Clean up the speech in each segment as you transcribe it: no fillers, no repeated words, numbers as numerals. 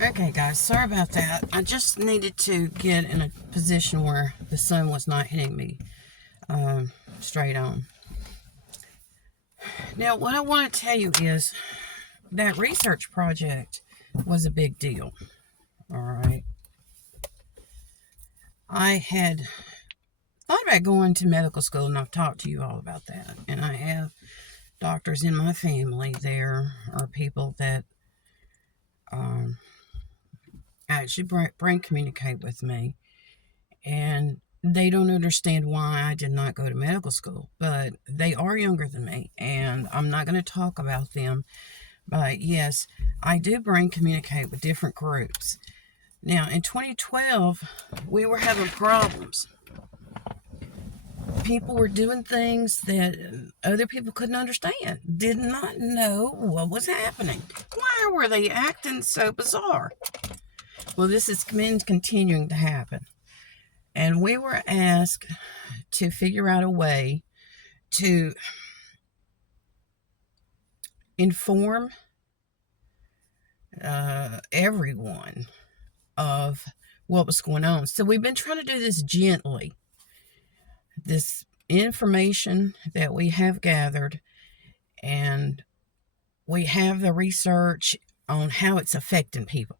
Okay, guys, sorry about that. I just needed to get in a position where the sun was not hitting me straight on. Now, what I want to tell you is that research project was a big deal. All right. I had thought about going to medical school, and I've talked to you all about that. And I have doctors in my family there, or people that um, actually brain communicate with me. And they don't understand why I did not go to medical school, but they are younger than me, and I'm not going to talk about them. But yes, I do brain communicate with different groups. Now, in 2012, we were having problems. People were doing things that other people couldn't understand, did not know what was happening. Why were they acting so bizarre? Well, this has been continuing to happen. And we were asked to figure out a way to inform everyone of what was going on. So we've been trying to do this gently. This information that we have gathered, and we have the research on how it's affecting people.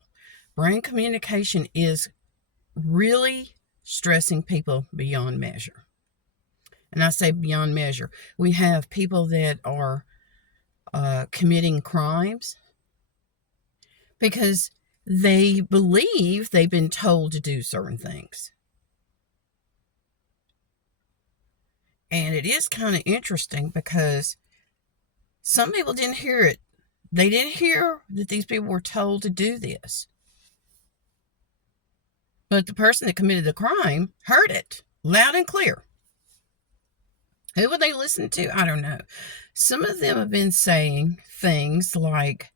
Brain communication is really stressing people beyond measure. And I say beyond measure. We have people that are committing crimes because they believe they've been told to do certain things. And it is kind of interesting because some people didn't hear it. They didn't hear that these people were told to do this. But the person that committed the crime heard it loud and clear. Who would they listen to? I don't know. Some of them have been saying things like,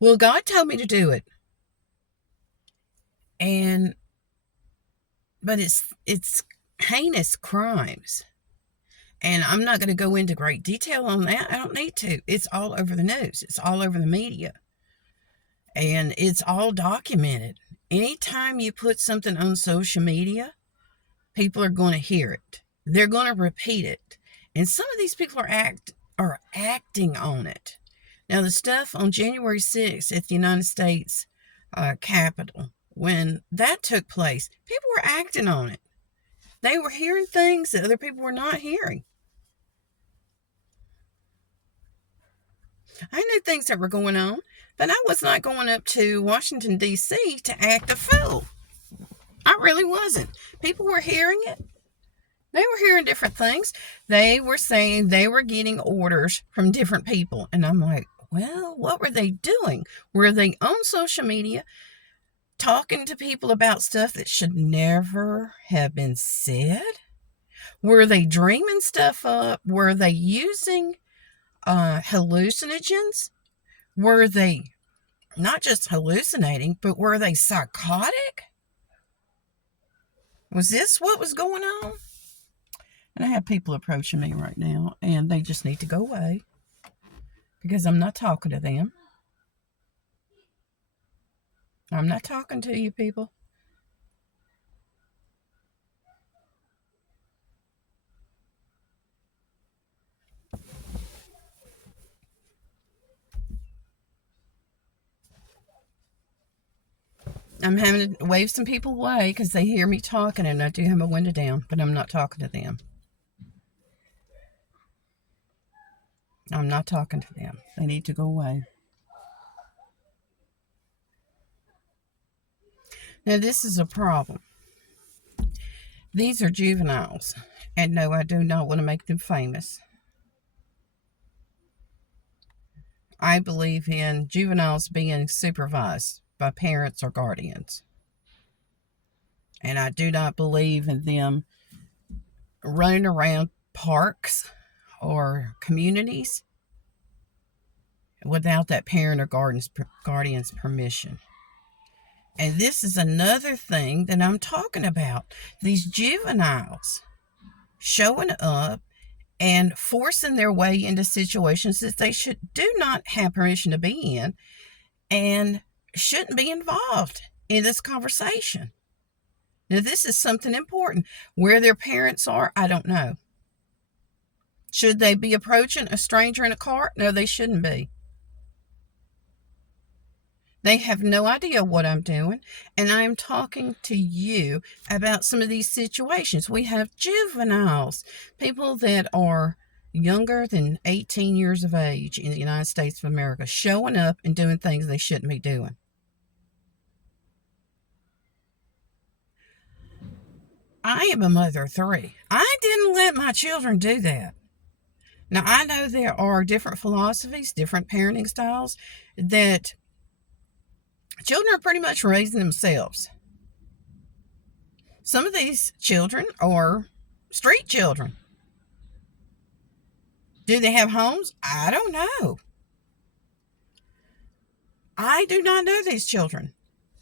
well, God told me to do it. But it's heinous crimes. And I'm not going to go into great detail on that. I don't need to. It's all over the news. It's all over the media. And it's all documented. Anytime you put something on social media, people are going to hear it. They're going to repeat it. And some of these people are acting on it. Now, the stuff on January 6th at the United States Capitol, when that took place, people were acting on it. They were hearing things that other people were not hearing. I knew things that were going on, but I was not going up to Washington, D.C. to act a fool. I really wasn't. People were hearing it. They were hearing different things. They were saying they were getting orders from different people. And I'm like, well, what were they doing? Were they on social media talking to people about stuff that should never have been said? Were they dreaming stuff up? Were they using hallucinogens? Were they not just hallucinating, but were they psychotic? Was this what was going on? And I have people approaching me right now, and they just need to go away because I'm not talking to them. I'm not talking to you people. I'm having to wave some people away because they hear me talking, and I do have my window down, but I'm not talking to them. I'm not talking to them. They need to go away. Now, this is a problem. These are juveniles, and no, I do not want to make them famous. I believe in juveniles being supervised by parents or guardians. And I do not believe in them running around parks or communities without that parent or guardian's permission. And this is another thing that I'm talking about. These juveniles showing up and forcing their way into situations that they do not have permission to be in, and shouldn't be involved in this conversation. Now, this is something important. Where their parents are, I don't know. Should they be approaching a stranger in a car? No, they shouldn't be. They have no idea what I'm doing, and I am talking to you about some of these situations. We have juveniles, people that are younger than 18 years of age in the United States of America, showing up and doing things they shouldn't be doing. I am a mother of three. I didn't let my children do that. Now, I know there are different philosophies, different parenting styles that children are pretty much raising themselves. Some of these children are street children. Do they have homes? I don't know. I do not know these children.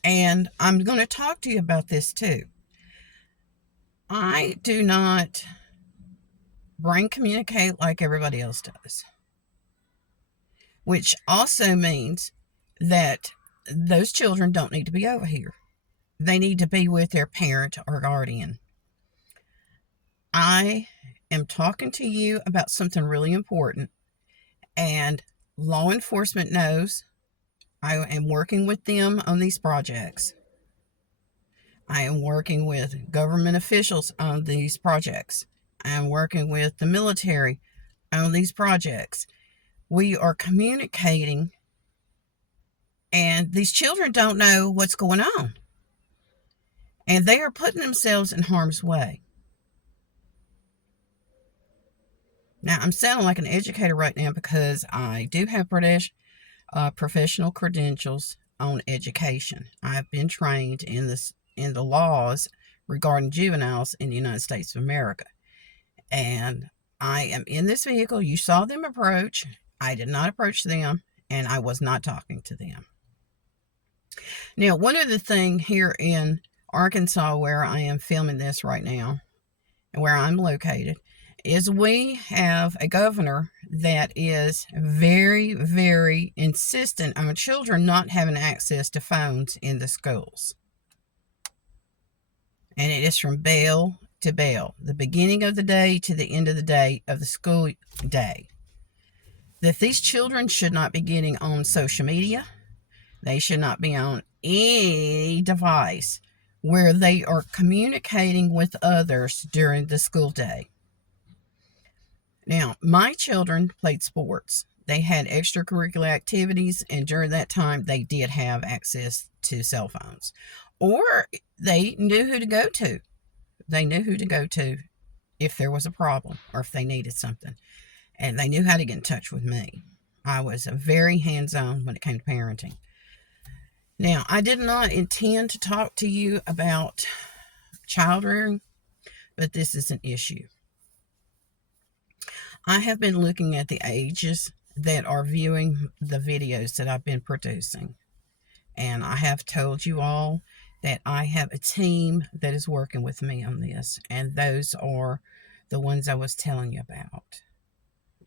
And I'm going to talk to you about this too. I do not brain communicate like everybody else does, which also means that those children don't need to be over here. They need to be with their parent or guardian. I am talking to you about something really important, and law enforcement knows. I am working with them on these projects. I am working with government officials on these projects. I am working with the military on these projects. We are communicating, and these children don't know what's going on. And they are putting themselves in harm's way. Now, I'm sounding like an educator right now because I do have professional credentials on education. I've been trained in the laws regarding juveniles in the United States of America. And I am in this vehicle. You saw them approach. I did not approach them, and I was not talking to them. Now, one other thing here in Arkansas, where I am filming this right now, and where I'm located, is we have a governor that is very, very insistent on children not having access to phones in the schools. And it is from bell to bell, the beginning of the day to the end of the day of the school day. That these children should not be getting on social media. They should not be on any device where they are communicating with others during the school day. Now, my children played sports. They had extracurricular activities, and during that time, they did have access to cell phones. Or they knew who to go to. They knew who to go to if there was a problem or if they needed something. And they knew how to get in touch with me. I was very hands-on when it came to parenting. Now, I did not intend to talk to you about child rearing, but this is an issue. I have been looking at the ages that are viewing the videos that I've been producing. And I have told you all that I have a team that is working with me on this. And those are the ones I was telling you about.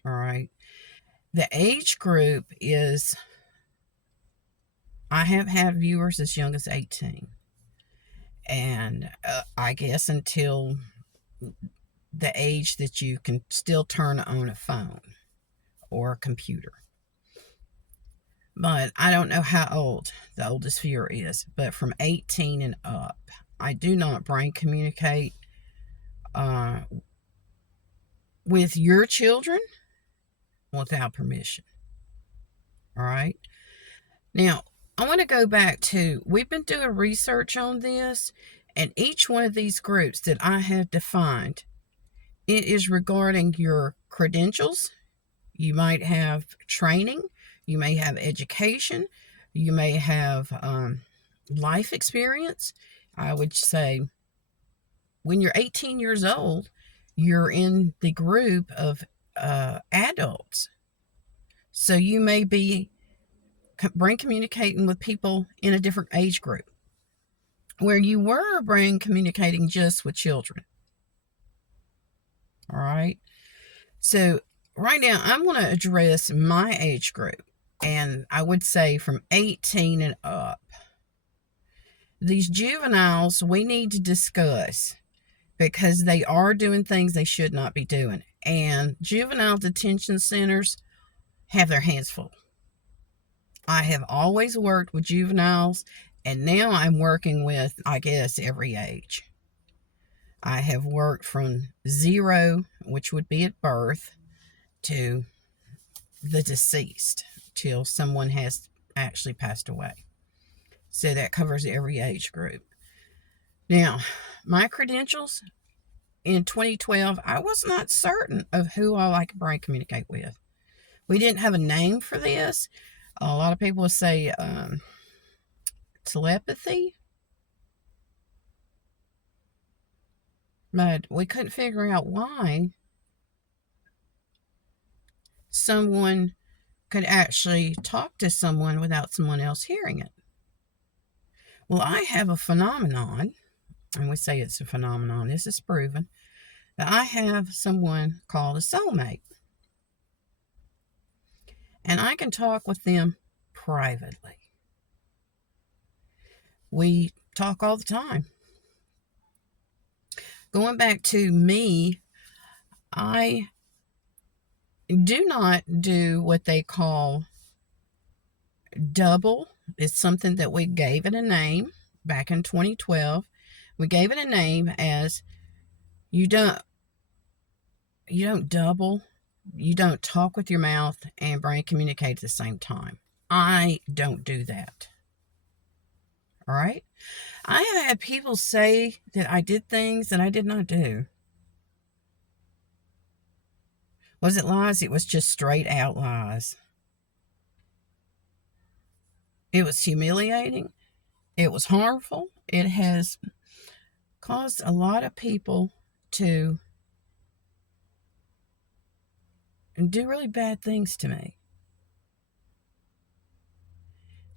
All right. The age group is, I have had viewers as young as 18. And I guess until the age that you can still turn on a phone or a computer. But I don't know how old the oldest viewer is, but from 18 and up. I do not brain communicate with your children without permission. All right. Now, I want to go back to, we've been doing research on this, and each one of these groups that I have defined, it is regarding your credentials. You might have training. You may have education. You may have life experience. I would say when you're 18 years old, you're in the group of adults. So you may be brain communicating with people in a different age group where you were brain communicating just with children. All right. So right now I'm going to address my age group. and I would say from 18 and up. These juveniles we need to discuss because they are doing things they should not be doing. And juvenile detention centers have their hands full. I have always worked with juveniles, and now I'm working with, I guess, every age. I have worked from 0, which would be at birth, to the deceased, till someone has actually passed away. So that covers every age group. Now, my credentials in 2012, I was not certain of who I could brain communicate with. We didn't have a name for this. A lot of people would say telepathy, but we couldn't figure out why someone could actually talk to someone without someone else hearing it. Well, I have a phenomenon, and we say it's a phenomenon, this is proven, that I have someone called a soulmate. And I can talk with them privately. We talk all the time. Going back to me, I do not do what they call double. It's something that we gave it a name back in 2012. We gave it a name as you don't double, you don't talk with your mouth and brain communicate at the same time. I don't do that. All right? I have had people say that I did things that I did not do. Was it lies? It was just straight out lies. It was humiliating. It was harmful. It has caused a lot of people to do really bad things to me.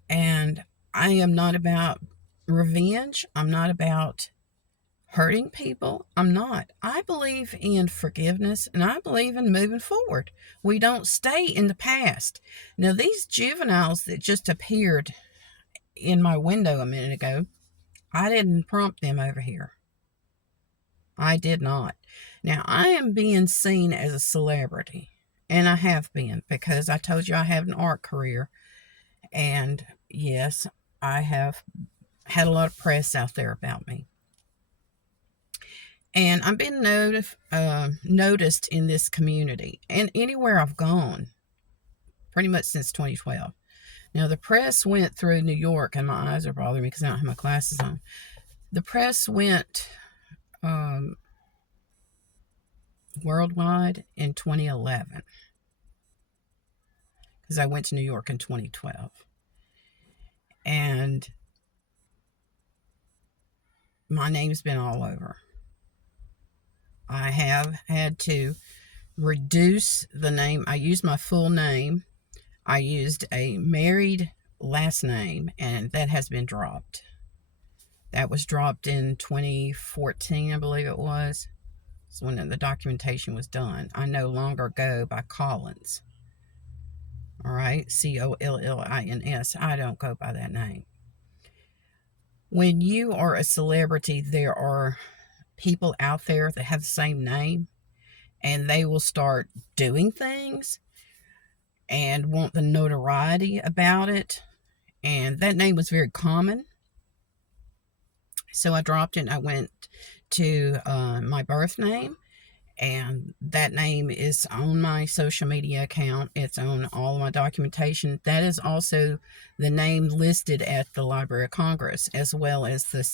And I am not about revenge. I'm not about hurting people. I'm not. I believe in forgiveness, and I believe in moving forward. We don't stay in the past. Now, these juveniles that just appeared in my window a minute ago, I didn't prompt them over here. I did not. Now, I am being seen as a celebrity, and I have been, because I told you I have an art career. And yes, I have had a lot of press out there about me. And I've been noticed in this community and anywhere I've gone, pretty much since 2012. Now, the press went through New York, and my eyes are bothering me because I don't have my glasses on. The press went worldwide in 2011, because I went to New York in 2012. And my name's been all over. I have had to reduce the name. I used my full name. I used a married last name, and that has been dropped. That was dropped in 2014, I believe it was. It's when the documentation was done. I no longer go by Collins. All right, Collins. I don't go by that name. When you are a celebrity, there are people out there that have the same name, and they will start doing things and want the notoriety about it. And that name was very common. So I dropped it. I went to my birth name, and that name is on my social media account. It's on all of my documentation. That is also the name listed at the Library of Congress, as well as the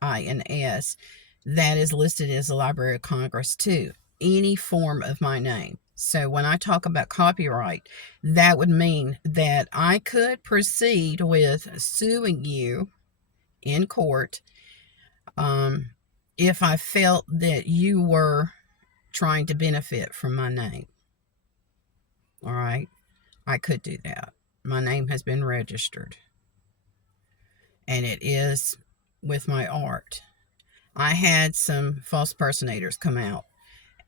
Collins. That is listed as the Library of Congress too. Any form of my name. So when I talk about copyright, that would mean that I could proceed with suing you in court if I felt that you were trying to benefit from my name. All right, I could do that. My name has been registered, and it is with my art. I had some false impersonators come out,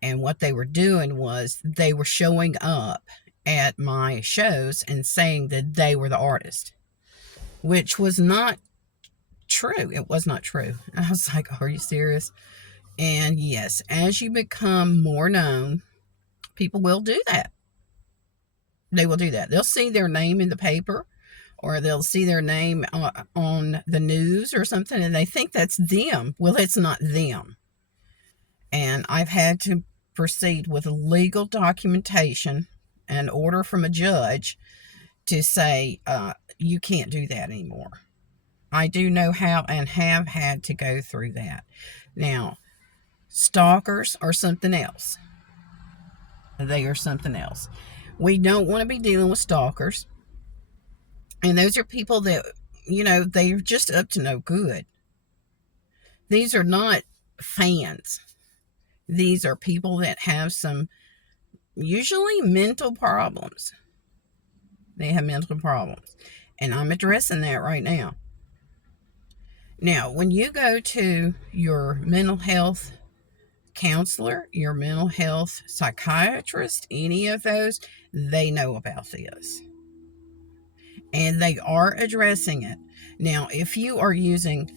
and what they were doing was they were showing up at my shows and saying that they were the artist, which was not true. It was not true. I was like, are you serious? And yes, as you become more known, people will do that. They will do that. They'll see their name in the paper, or they'll see their name on the news or something, and they think that's them. Well, it's not them. And I've had to proceed with legal documentation and order from a judge to say, you can't do that anymore. I do know how and have had to go through that. Now, stalkers are something else. They are something else. We don't want to be dealing with stalkers. And those are people that, they're just up to no good. These are not fans. These are people that have some, usually, mental problems. They have mental problems. And I'm addressing that right now. Now, when you go to your mental health counselor, your mental health psychiatrist, any of those, they know about this. And they are addressing it. Now, if you are using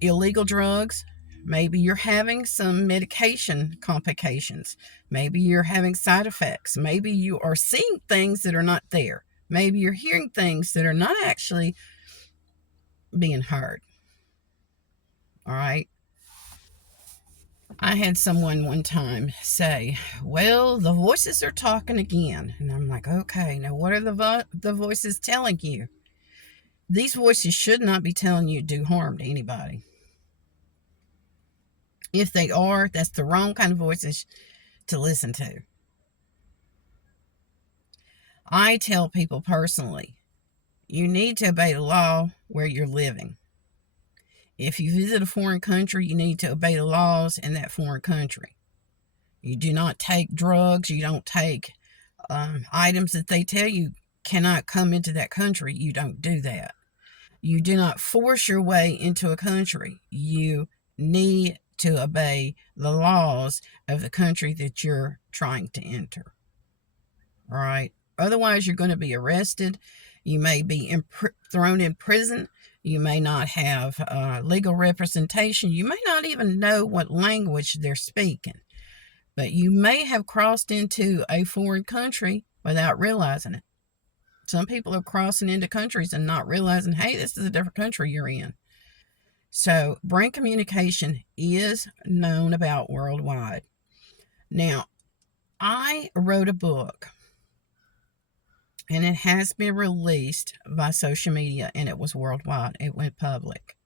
illegal drugs, maybe you're having some medication complications. Maybe you're having side effects. Maybe you are seeing things that are not there. Maybe you're hearing things that are not actually being heard. All right. I had someone one time say, well, the voices are talking again. And I'm like, okay, now what are the voices telling you? These voices should not be telling you to do harm to anybody. If they are, that's the wrong kind of voices to listen to. I tell people personally, you need to obey the law where you're living. If you visit a foreign country, you need to obey the laws in that foreign country. You do not take drugs. You don't take items that they tell you cannot come into that country. You don't do that. You do not force your way into a country. You need to obey the laws of the country that you're trying to enter. All right. Otherwise, you're going to be arrested. You may be thrown in prison. You may not have legal representation. You may not even know what language they're speaking. But you may have crossed into a foreign country without realizing it. Some people are crossing into countries and not realizing, hey, this is a different country you're in. So brain communication is known about worldwide. Now, I wrote a book, and it has been released by social media, and it was worldwide. It went public.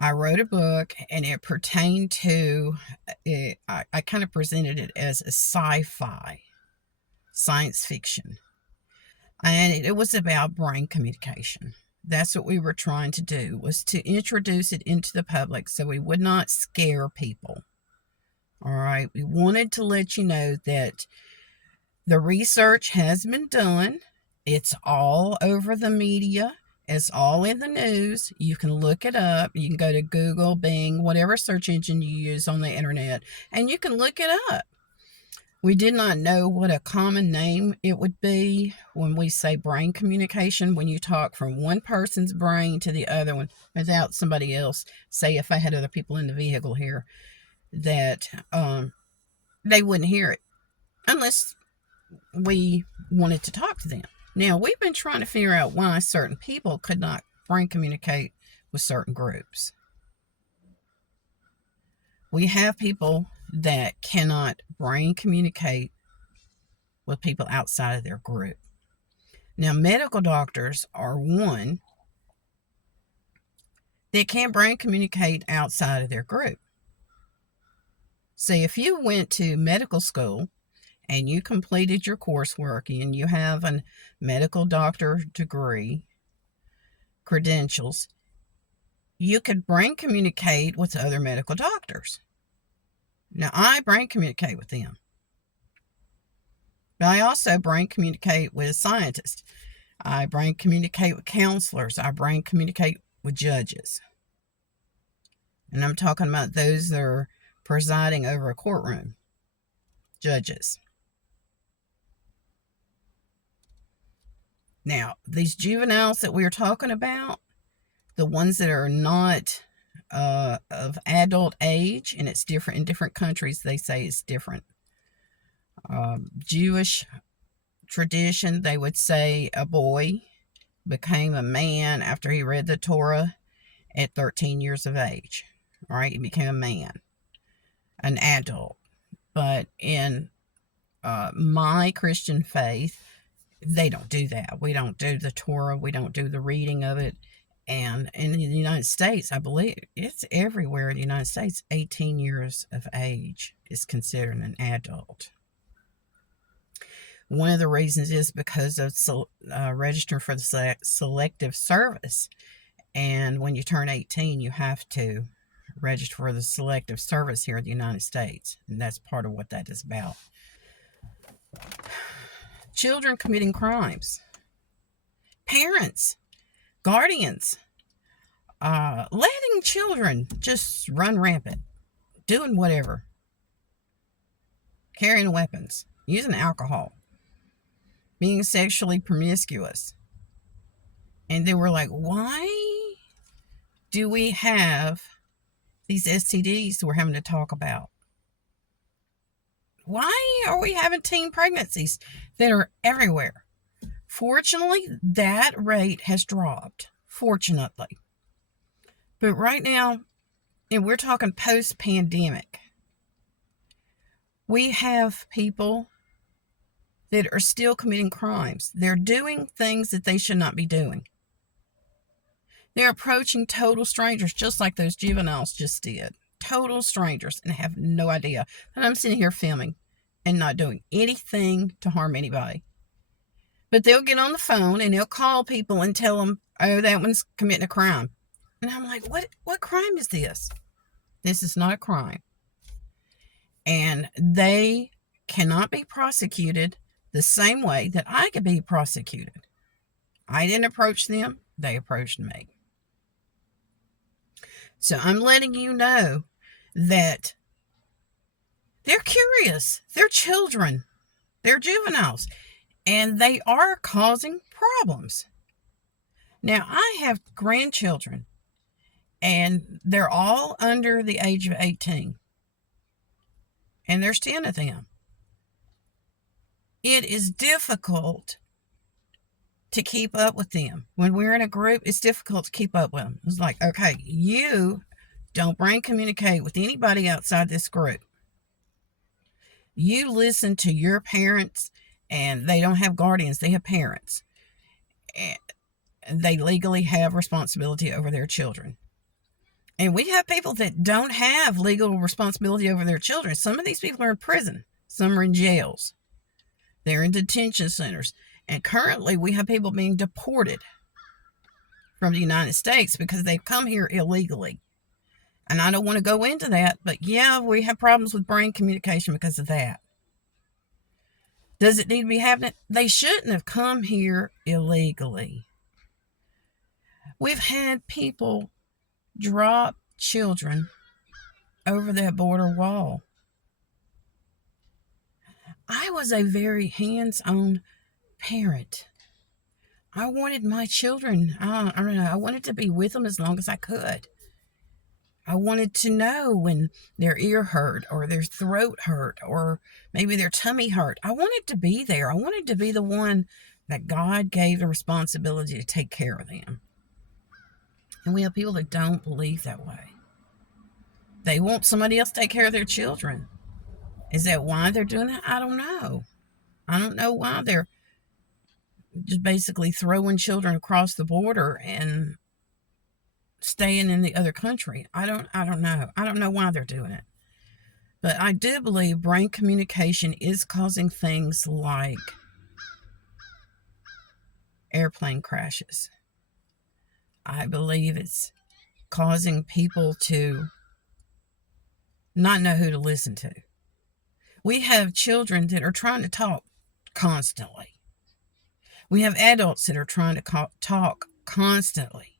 I wrote a book, and it pertained to, I kind of presented it as a sci-fi, science fiction. And it was about brain communication. That's what we were trying to do, was to introduce it into the public so we would not scare people. All right. We wanted to let you know that the research has been done. It's all over the media. It's all in the news. You can look it up. You can go to Google, Bing, whatever search engine you use on the internet, and you can look it up. We did not know what a common name it would be when we say brain communication, when you talk from one person's brain to the other one without somebody else. Say if I had other people in the vehicle here, that they wouldn't hear it unless we wanted to talk to them. Now, we've been trying to figure out why certain people could not brain communicate with certain groups. We have people that cannot brain communicate with people outside of their group. Now, medical doctors are one that can brain communicate outside of their group. See, if you went to medical school and you completed your coursework and you have a medical doctor degree, credentials, you could brain communicate with other medical doctors. Now, I brain communicate with them. But I also brain communicate with scientists. I brain communicate with counselors. I brain communicate with judges. And I'm talking about those that are presiding over a courtroom. Judges. Now, these juveniles that we are talking about, the ones that are not of adult age, and it's different in different countries, they say it's different. Jewish tradition, they would say a boy became a man after he read the Torah at 13 years of age. All right, he became a man, an adult. But in my Christian faith, they don't do that. We don't do the Torah. We don't do the reading of it. And in the United States, I believe it's everywhere in the United States, 18 years of age is considered an adult. One of the reasons is because of registering for the selective service. And when you turn 18, you have to register for the selective service here in the United States. And that's part of what that is about. Children committing crimes. Parents, guardians, letting children just run rampant, doing whatever, carrying weapons, using alcohol, being sexually promiscuous. And then we're like, why do we have these STDs we're having to talk about? Why are we having teen pregnancies that are everywhere? Fortunately, that rate has dropped. Fortunately. But right now, and we're talking post-pandemic, we have people that are still committing crimes. They're doing things that they should not be doing. They're approaching total strangers, just like those juveniles just did. Total strangers, and have no idea. And I'm sitting here filming and not doing anything to harm anybody. But they'll get on the phone and they'll call people and tell them, oh, that one's committing a crime. And I'm like, what crime is this? This is not a crime. And they cannot be prosecuted the same way that I could be prosecuted. I didn't approach them. They approached me. So I'm letting you know that they're curious. They're children. They're juveniles. And they are causing problems. Now, I have grandchildren. And they're all under the age of 18. And there's 10 of them. It is difficult to keep up with them. When we're in a group, it's difficult to keep up with them. It's like, okay, you don't communicate with anybody outside this group. You listen to your parents, and they don't have guardians, they have parents. And they legally have responsibility over their children. And we have people that don't have legal responsibility over their children. Some of these people are in prison. Some are in jails. They're in detention centers. And currently, we have people being deported from the United States because they've come here illegally. And I don't want to go into that, but yeah, we have problems with brain communication because of that. Does it need to be happening? They shouldn't have come here illegally. We've had people drop children over that border wall. I was a very hands-on parent. I wanted my children, I don't know, I wanted to be with them as long as I could. I wanted to know when their ear hurt or their throat hurt or maybe their tummy hurt. I wanted to be there. I wanted to be the one that God gave the responsibility to take care of them. And we have people that don't believe that way. They want somebody else to take care of their children. Is that why they're doing that? I don't know. I don't know why they're just basically throwing children across the border and staying in the other country. I don't know. I don't know why they're doing it. But I do believe brain communication is causing things like airplane crashes. I believe it's causing people to not know who to listen to. We have children that are trying to talk constantly. We have adults that are trying to talk constantly.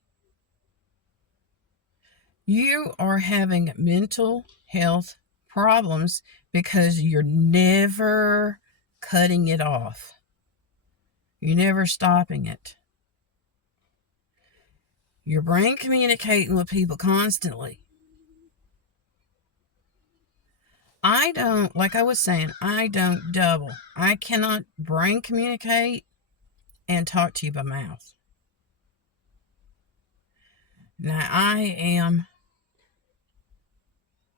You are having mental health problems because you're never cutting it off. You're never stopping it. Your brain communicating with people constantly. I don't, like I was saying, I don't double. I cannot brain communicate and talk to you by mouth. Now, I am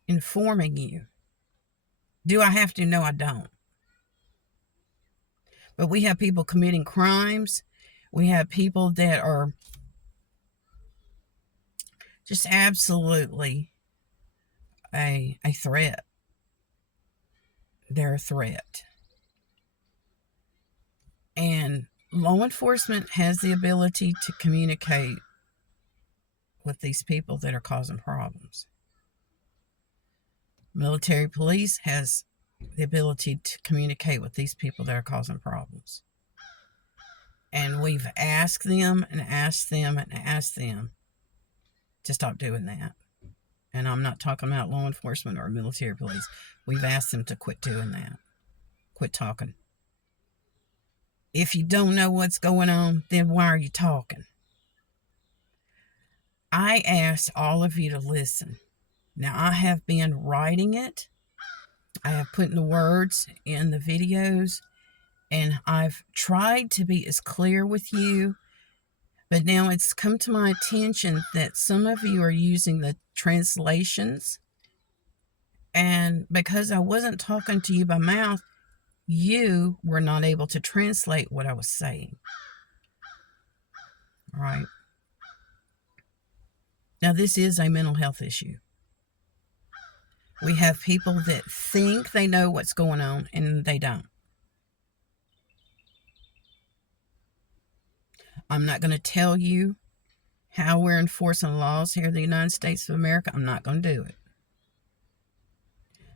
informing you. Do I have to? No, I don't. But we have people committing crimes. We have people that are just absolutely a threat. They're a threat. And law enforcement has the ability to communicate with these people that are causing problems. Military police has the ability to communicate with these people that are causing problems. And we've asked them and asked them and asked them to stop doing that. And I'm not talking about law enforcement or military police. We've asked them to quit doing that. Quit talking. If you don't know what's going on, then why are you talking? I ask all of you to listen. Now, I have been writing it. I have put the words in the videos, and I've tried to be as clear with you. But now it's come to my attention that some of you are using the translations. And because I wasn't talking to you by mouth, you were not able to translate what I was saying. All right. Now, this is a mental health issue. We have people that think they know what's going on, and they don't. I'm not going to tell you how we're enforcing laws here in the United States of America. I'm not going to do it.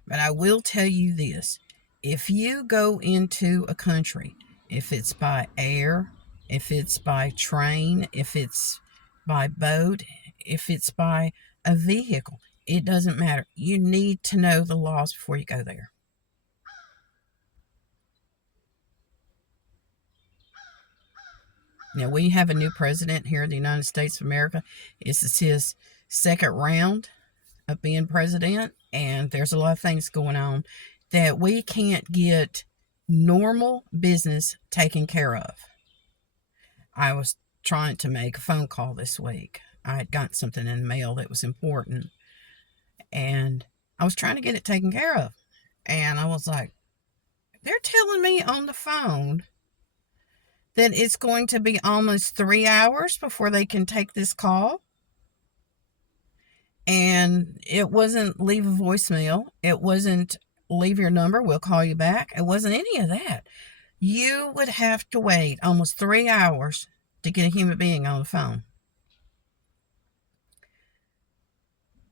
But I will tell you this. If you go into a country, if it's by air, if it's by train, if it's by boat, if it's by a vehicle, it doesn't matter. You need to know the laws before you go there. Now, we have a new president here in the United States of America. This is his second round of being president, and there's a lot of things going on that we can't get normal business taken care of. I was trying to make a phone call this week. I had got something in the mail that was important, and I was trying to get it taken care of. And I was like, they're telling me on the phone that it's going to be almost 3 hours before they can take this call. And it wasn't leave a voicemail. It wasn't leave your number, we'll call you back. It wasn't any of that. You would have to wait almost 3 hours to get a human being on the phone.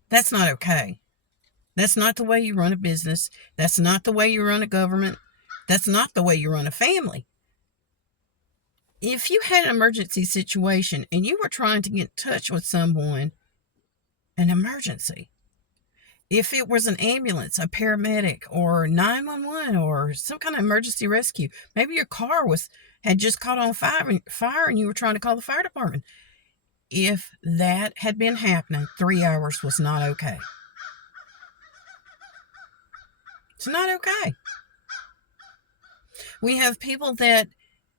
That's not okay. That's not the way you run a business. That's not the way you run a government. That's not the way you run a family. If you had an emergency situation and you were trying to get in touch with someone, an emergency, if it was an ambulance, a paramedic, or 911, or some kind of emergency rescue, maybe your car had just caught on fire and you were trying to call the fire department. If that had been happening, 3 hours was not okay. It's not okay. We have people that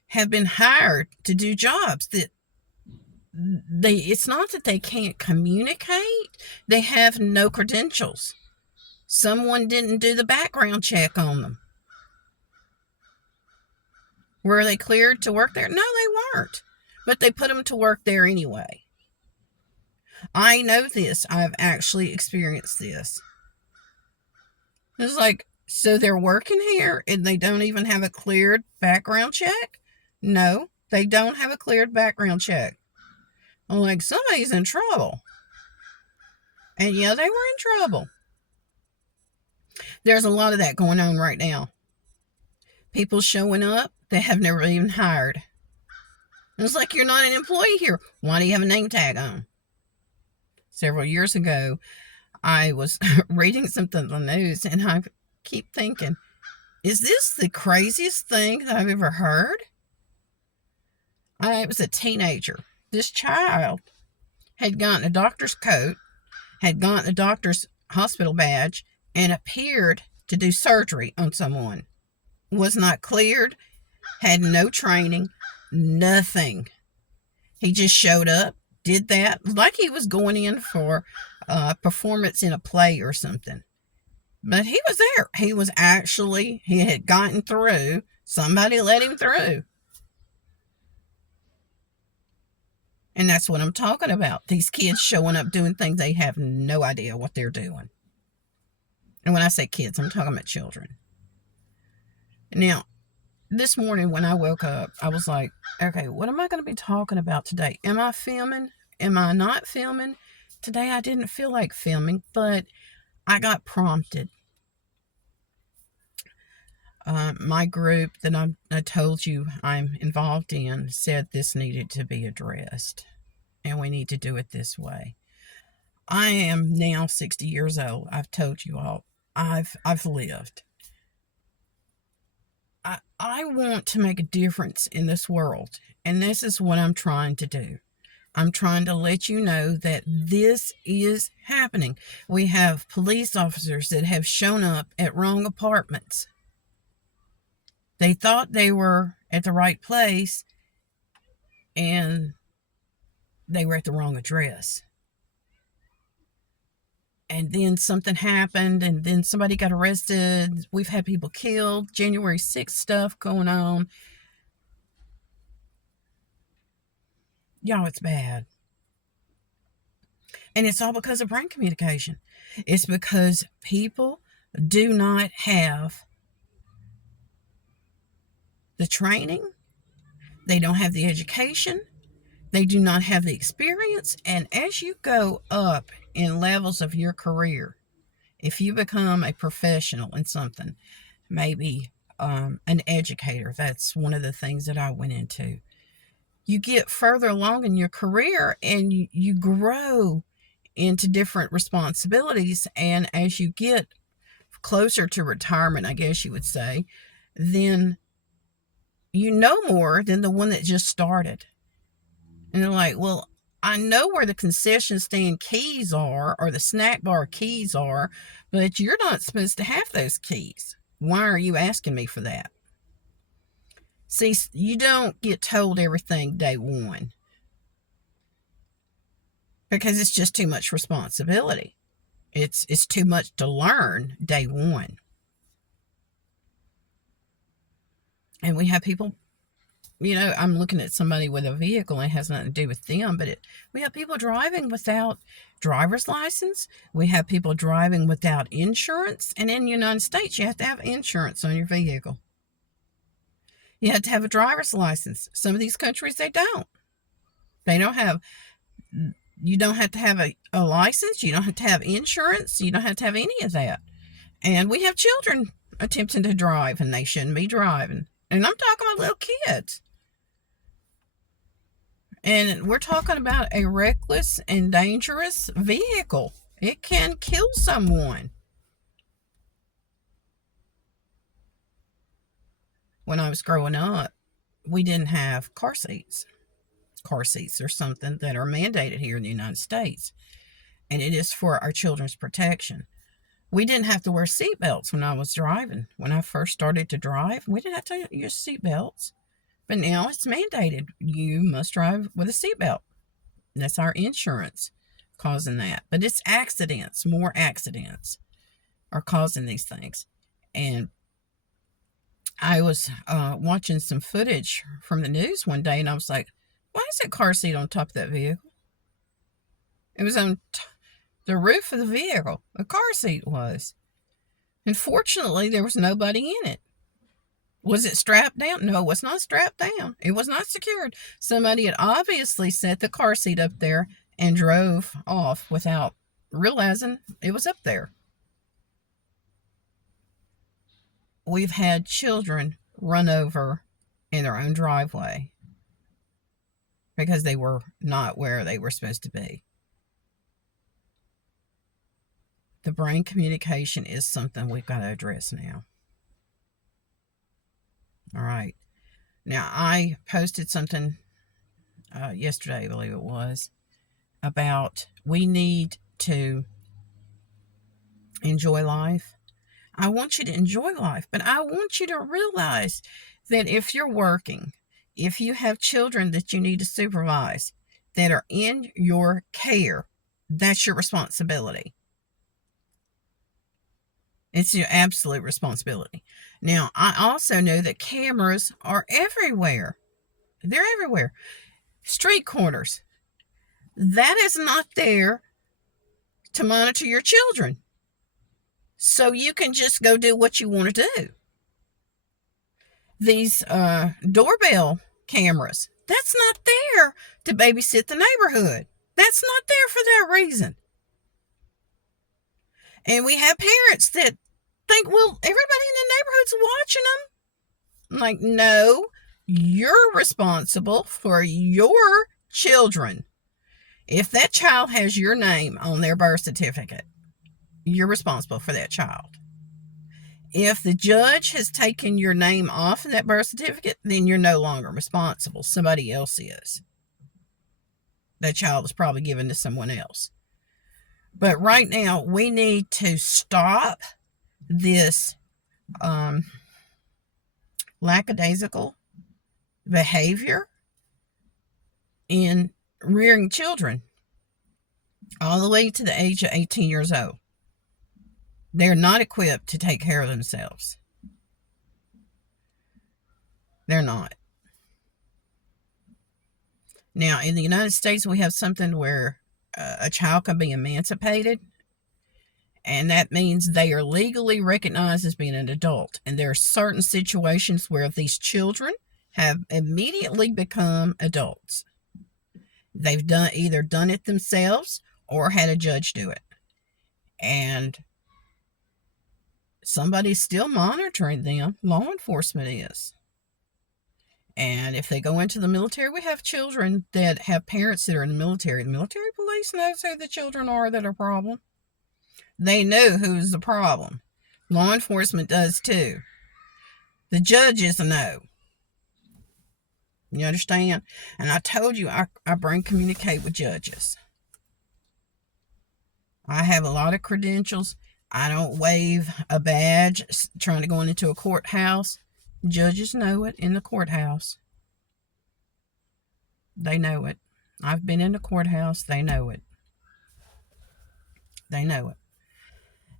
have been hired to do jobs that it's not that they can't communicate, they have no credentials. Someone didn't do the background check on them. Were they cleared to work there? No, they weren't. But they put them to work there anyway. I know this. I've actually experienced this. It's like, so they're working here and they don't even have a cleared background check? No, they don't have a cleared background check. I'm like, somebody's in trouble. And yeah, they were in trouble. There's a lot of that going on right now. People showing up they have never even hired. It's like, you're not an employee here. Why do you have a name tag on? Several years ago, I was reading something on the news, and I keep thinking, is this the craziest thing that I've ever heard? It was a teenager. This child had gotten a doctor's coat, had gotten a doctor's hospital badge, and appeared to do surgery on someone. Was not cleared, had no training, nothing. He just showed up, did that, like he was going in for a performance in a play or something. But he was there. He had gotten through. Somebody let him through. And that's what I'm talking about. These kids showing up doing things they have no idea what they're doing. And when I say kids, I'm talking about children. Now, this morning when I woke up, I was like, okay, what am I going to be talking about today? Am I filming? Am I not filming? Today I didn't feel like filming, but I got prompted. My group that I told you I'm involved in said this needed to be addressed, and we need to do it this way. I am now 60 years old. I've told you all. I've lived. I want to make a difference in this world, and this is what I'm trying to do. I'm trying to let you know that this is happening. We have police officers that have shown up at wrong apartments. They thought they were at the right place, and they were at the wrong address. And then something happened, and then somebody got arrested. We've had people killed. January 6th stuff going on. Y'all, it's bad. And it's all because of brain communication. It's because people do not have the training. They don't have the education. They do not have the experience. And as you go up in levels of your career, if you become a professional in something, maybe an educator, that's one of the things that I went into. You get further along in your career and you grow into different responsibilities. And as you get closer to retirement, I guess you would say, then you know more than the one that just started. And they're like, well, I know where the concession stand keys are or the snack bar keys are, but you're not supposed to have those keys. Why are you asking me for that? See, you don't get told everything day one because it's just too much responsibility. It's too much to learn day one. And we have people, I'm looking at somebody with a vehicle and it has nothing to do with them, but we have people driving without driver's license. We have people driving without insurance. And in the United States, you have to have insurance on your vehicle. You have to have a driver's license. Some of these countries, they don't. You don't have to have a license. You don't have to have insurance. You don't have to have any of that. And we have children attempting to drive, and they shouldn't be driving. And I'm talking about little kids. And we're talking about a reckless and dangerous vehicle. It can kill someone. When I was growing up, we didn't have car seats. Car seats are something that are mandated here in the United States. And it is for our children's protection. We didn't have to wear seatbelts when I was driving. When I first started to drive, we didn't have to use seatbelts. But now it's mandated. You must drive with a seatbelt. That's our insurance causing that. But it's accidents. More accidents are causing these things. And I was watching some footage from the news one day, and I was like, why is that car seat on top of that vehicle? It was on the roof of the vehicle. A car seat was. And fortunately, there was nobody in it. Was it strapped down? No, it was not strapped down. It was not secured. Somebody had obviously set the car seat up there and drove off without realizing it was up there. We've had children run over in their own driveway because they were not where they were supposed to be. The brain communication is something we've got to address now. All right. Now, I posted something yesterday, I believe it was, about we need to enjoy life. I want you to enjoy life, but I want you to realize that if you're working, if you have children that you need to supervise that are in your care, that's your responsibility. It's your absolute responsibility. Now, I also know that cameras are everywhere. They're everywhere. Street corners. That is not there to monitor your children. So you can just go do what you want to do. These doorbell cameras, that's not there to babysit the neighborhood. That's not there for that reason. And we have parents that think, well, everybody in the neighborhood's watching them. I'm like, no, you're responsible for your children. If that child has your name on their birth certificate, you're responsible for that child. If the judge has taken your name off of that birth certificate, then you're no longer responsible. Somebody else is. That child was probably given to someone else. But right now, we need to stop this lackadaisical behavior in rearing children all the way to the age of 18 years old. They're not equipped to take care of themselves. They're not. Now, in the United States, we have something where a child can be emancipated, and that means they are legally recognized as being an adult. And there are certain situations where these children have immediately become adults. They've either done it themselves or had a judge do it. And somebody's still monitoring them. Law enforcement is. And if they go into the military, we have children that have parents that are in the military. The military police knows who the children are that are a problem. They know who's the problem. Law enforcement does too. The judges know. You understand? And I told you I communicate with judges. I have a lot of credentials. I don't wave a badge trying to go into a courthouse. Judges know it in the courthouse. They know it. I've been in the courthouse. They know it. They know it.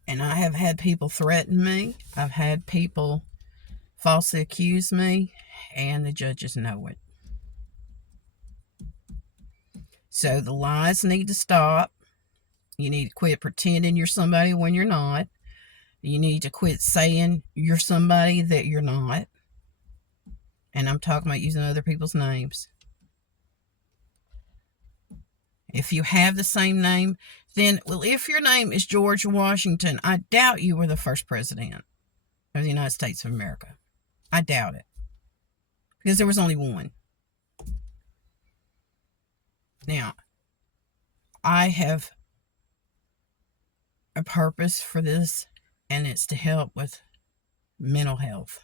And I have had people threaten me. I've had people falsely accuse me. And the judges know it. So the lies need to stop. You need to quit pretending you're somebody when you're not. You need to quit saying you're somebody that you're not. And I'm talking about using other people's names. If you have the same name, then, well, if your name is George Washington, I doubt you were the first president of the United States of America. I doubt it. Because there was only one. Now, I have a purpose for this, and it's to help with mental health.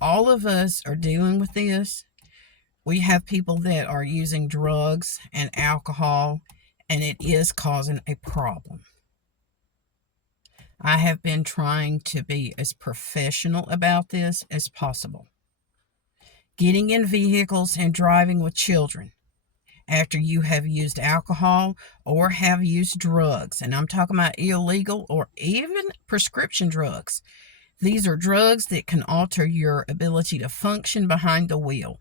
All of us are dealing with this. We have people that are using drugs and alcohol, and it is causing a problem. I have been trying to be as professional about this as possible. Getting in vehicles and driving with children after you have used alcohol or have used drugs, and I'm talking about illegal or even prescription drugs. These are drugs that can alter your ability to function behind the wheel.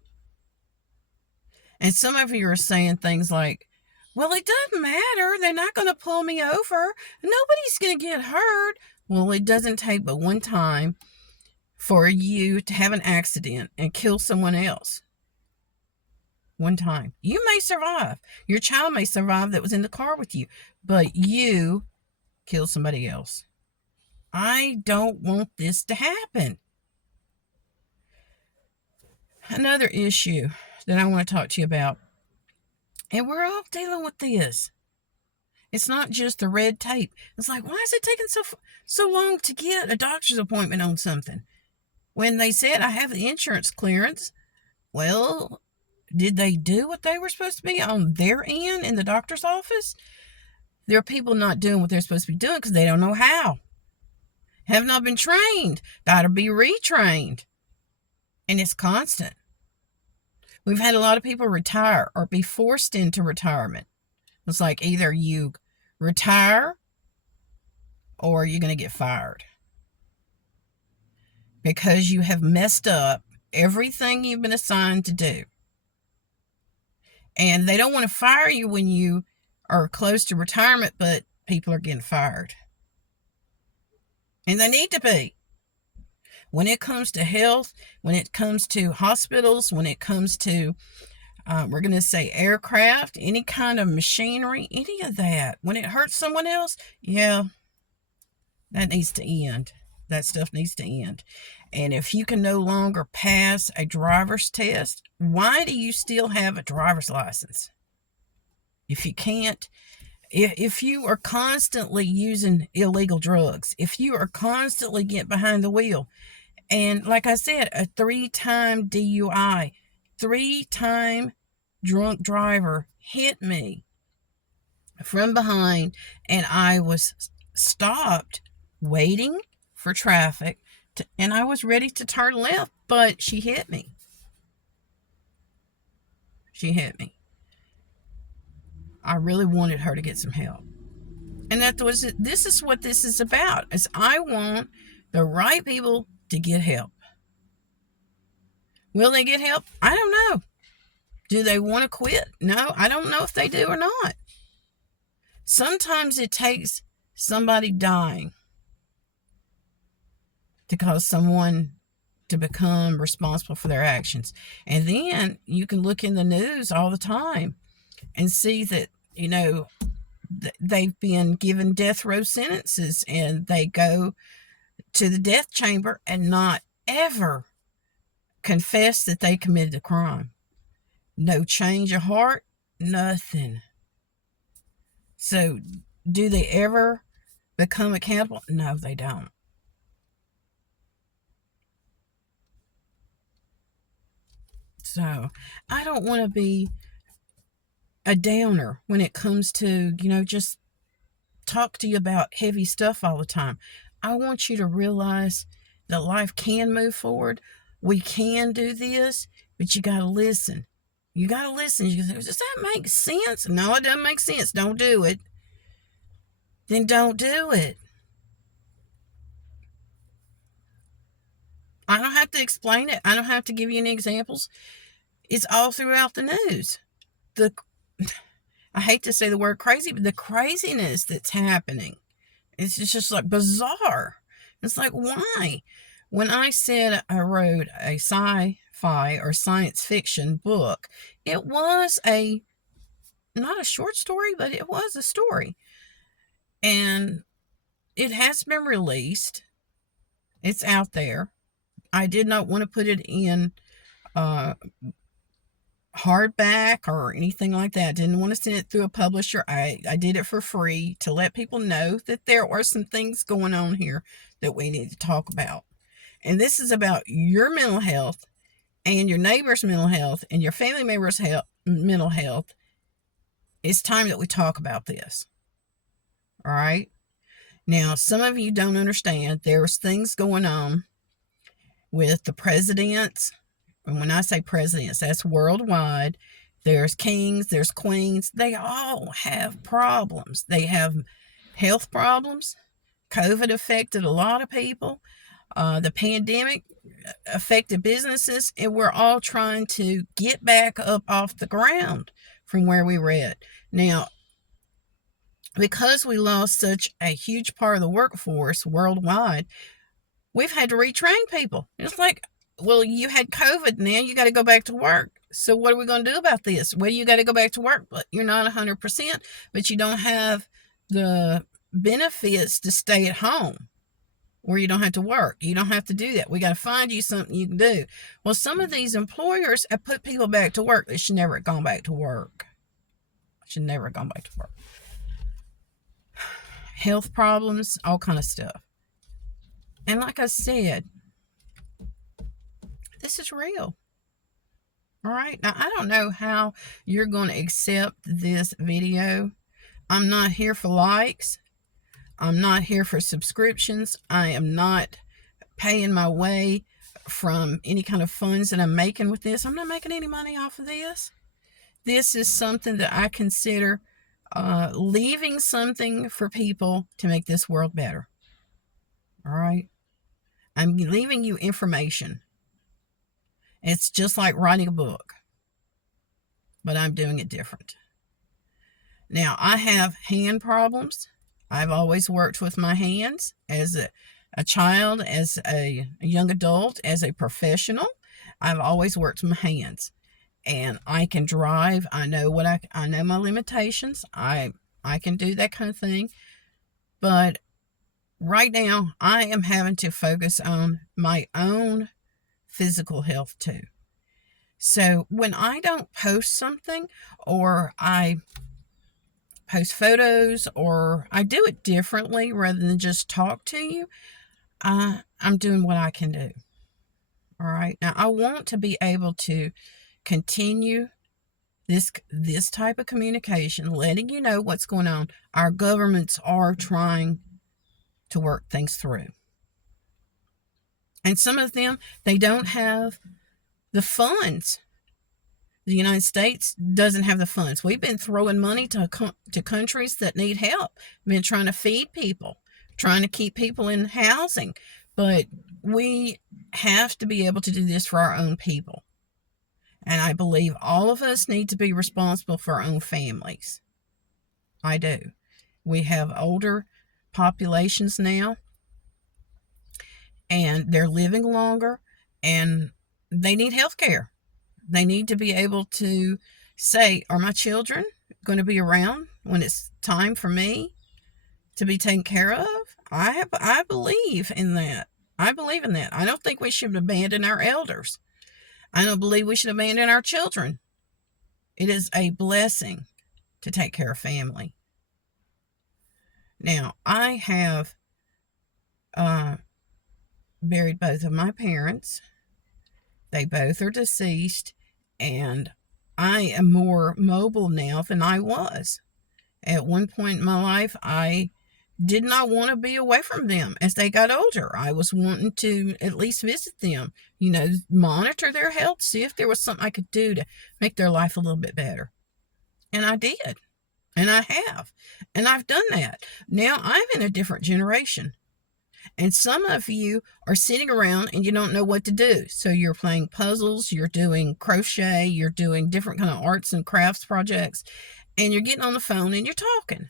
And some of you are saying things like, well, it doesn't matter. They're not going to pull me over. Nobody's going to get hurt. Well, it doesn't take but one time for you to have an accident and kill someone else. One time. You may survive. Your child may survive that was in the car with you, but you kill somebody else. I don't want this to happen. Another issue that I want to talk to you about, and we're all dealing with this. It's not just the red tape. It's like, why is it taking so long to get a doctor's appointment on something? When they said I have the insurance clearance, well, Did they do what they were supposed to be on their end in the doctor's office? There are people not doing what they're supposed to be doing because they don't know how. Have not been trained. Got to be retrained. And it's constant. We've had a lot of people retire or be forced into retirement. It's like either you retire or you're going to get fired because you have messed up everything you've been assigned to do. And they don't want to fire you when you are close to retirement, but people are getting fired. And they need to be. When it comes to health, when it comes to hospitals, when it comes to, we're going to say aircraft, any kind of machinery, any of that, when it hurts someone else, yeah, that needs to end. That stuff needs to end. And if you can no longer pass a driver's test, why do you still have a driver's license? If you can't, if you are constantly using illegal drugs, if you are constantly getting behind the wheel, and like I said, a 3-time DUI, 3-time drunk driver hit me from behind, and I was stopped waiting for traffic, and I was ready to turn left, but she hit me. She hit me. I really wanted her to get some help. And this is what this is about, is I want the right people to get help. Will they get help? I don't know. Do they want to quit? No, I don't know if they do or not. Sometimes it takes somebody dying to cause someone to become responsible for their actions. And then you can look in the news all the time and see that, they've been given death row sentences and they go to the death chamber and not ever confess that they committed a crime. No change of heart, nothing. So, do they ever become accountable? No, they don't. So, I don't want to be a downer when it comes to, just talk to you about heavy stuff all the time. I want you to realize that life can move forward. We can do this, but you got to listen. You got to listen. You say, does that make sense? No, it doesn't make sense. Don't do it. Then don't do it. I don't have to explain it. I don't have to give you any examples. It's all throughout the news. I hate to say the word crazy, but the craziness that's happening, it's just like bizarre. It's like, why? When I said I wrote a sci-fi or science fiction book, it was not a short story, but it was a story. And it has been released. It's out there. I did not want to put it in hardback or anything like that. Didn't want to send it through a publisher. I did it for free to let people know that there are some things going on here that we need to talk about. And this is about your mental health and your neighbor's mental health and your family member's mental health. It's time that we talk about this. All right? Now, some of you don't understand. There's things going on with the presidents. And when I say presidents, that's worldwide. There's kings, there's queens. They all have problems. They have health problems. COVID affected a lot of people. The pandemic affected businesses. And we're all trying to get back up off the ground from where we were at. Now, because we lost such a huge part of the workforce worldwide, we've had to retrain people. It's like, well, you had COVID, now you got to go back to work. So what are we going to do about this? Well, you got to go back to work, but you're not 100%, but you don't have the benefits to stay at home where you don't have to work. You don't have to do that. We got to find you something you can do. Well, some of these employers have put people back to work. They should never have gone back to work. Should never have gone back to work. Health problems, all kind of stuff. And like I said, this is real. All right. Now, I don't know how you're going to accept this video. I'm not here for likes. I'm not here for subscriptions. I am not paying my way from any kind of funds that I'm making with this. I'm not making any money off of this. This is something that I consider leaving something for people to make this world better. All right. I'm leaving you information. It's just like writing a book, but I'm doing it different. Now, I have hand problems. I've always worked with my hands as a child, as a young adult, as a professional. I've always worked with my hands. And I can drive. I know I know my limitations. I can do that kind of thing. But right now, I am having to focus on my own physical health too. So when I don't post something, or I post photos, or I do it differently rather than just talk to you, I'm doing what I can do. All right. Now, I want to be able to continue this type of communication, letting you know what's going on. Our governments are trying to work things through. And some of them, they don't have the funds. The United States doesn't have the funds. We've been throwing money to countries that need help. We've been trying to feed people, trying to keep people in housing. But we have to be able to do this for our own people. And I believe all of us need to be responsible for our own families. I do. We have older populations now, and they're living longer, and they need health care. They need to be able to say, are my children going to be around when it's time for me to be taken care of? I believe in that. I believe in that. I don't think we should abandon our elders. I don't believe we should abandon our children. It is a blessing to take care of family. Now, I have buried both of my parents. They both are deceased, and I am more mobile now than I was. At one point in my life, I did not want to be away from them as they got older. I was wanting to at least visit them, monitor their health, see if there was something I could do to make their life a little bit better. And I did. And I have. And I've done that. Now I'm in a different generation. And some of you are sitting around and you don't know what to do. So you're playing puzzles, you're doing crochet, you're doing different kind of arts and crafts projects, and you're getting on the phone and you're talking.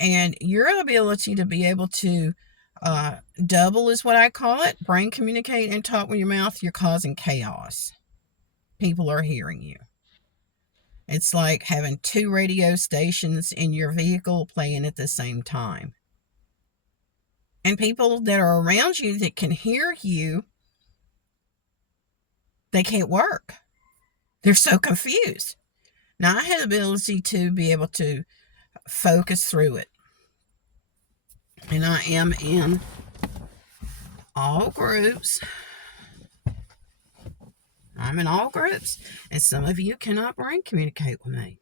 And your ability to be able to double is what I call it. Brain communicate and talk with your mouth. You're causing chaos. People are hearing you. It's like having 2 radio stations in your vehicle playing at the same time. And people that are around you that can hear you, they can't work. They're so confused. Now, I had the ability to be able to focus through it. And I am in all groups. I'm in all groups. And some of you cannot brain communicate with me.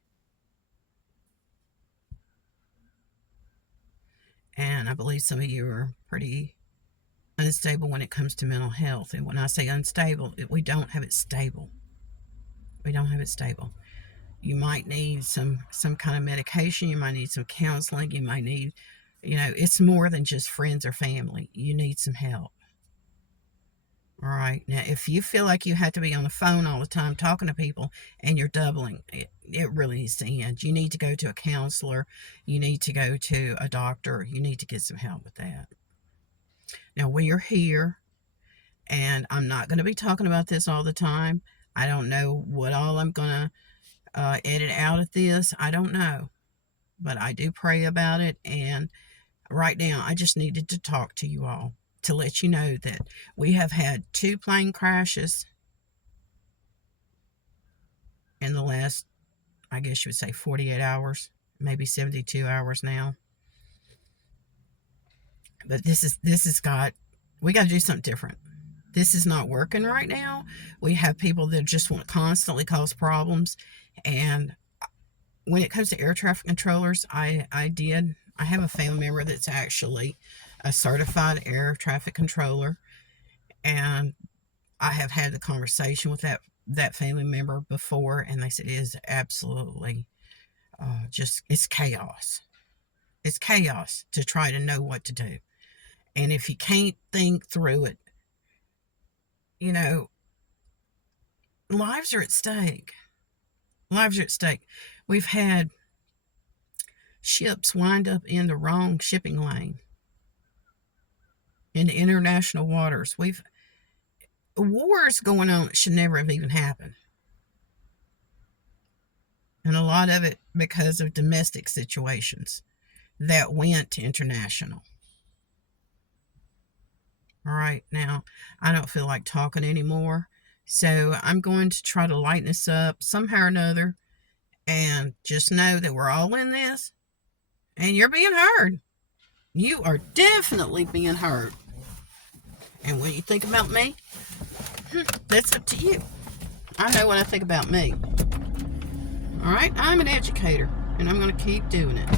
And I believe some of you are pretty unstable when it comes to mental health. And when I say unstable, we don't have it stable. We don't have it stable. You might need some kind of medication. You might need some counseling. You might need, it's more than just friends or family. You need some help. All right. Now, if you feel like you have to be on the phone all the time talking to people and you're doubling, it really needs to end. You need to go to a counselor. You need to go to a doctor. You need to get some help with that. Now, we are here, and I'm not going to be talking about this all the time. I don't know what all I'm going to edit out of this. I don't know. But I do pray about it, and right now I just needed to talk to you all to let you know that we have had 2 plane crashes in the last, I guess you would say 48 hours, maybe 72 hours now. But we got to do something different. This is not working right now. We have people that just want to constantly cause problems. And when it comes to air traffic controllers, I have a family member that's actually a certified air traffic controller. And I have had the conversation with that family member before, and they said it is absolutely it's chaos. It's chaos to try to know what to do. And if you can't think through it, you know, lives are at stake. Lives are at stake. We've had ships wind up in the wrong shipping lane in the international waters. We've wars going on that should never have even happened. And a lot of it because of domestic situations that went to international. All right, now I don't feel like talking anymore. So I'm going to try to lighten this up somehow or another. And just know that we're all in this. And you're being heard. You are definitely being heard. And what you think about me, that's up to you. I know what I think about me. All right, I'm an educator, and I'm going to keep doing it.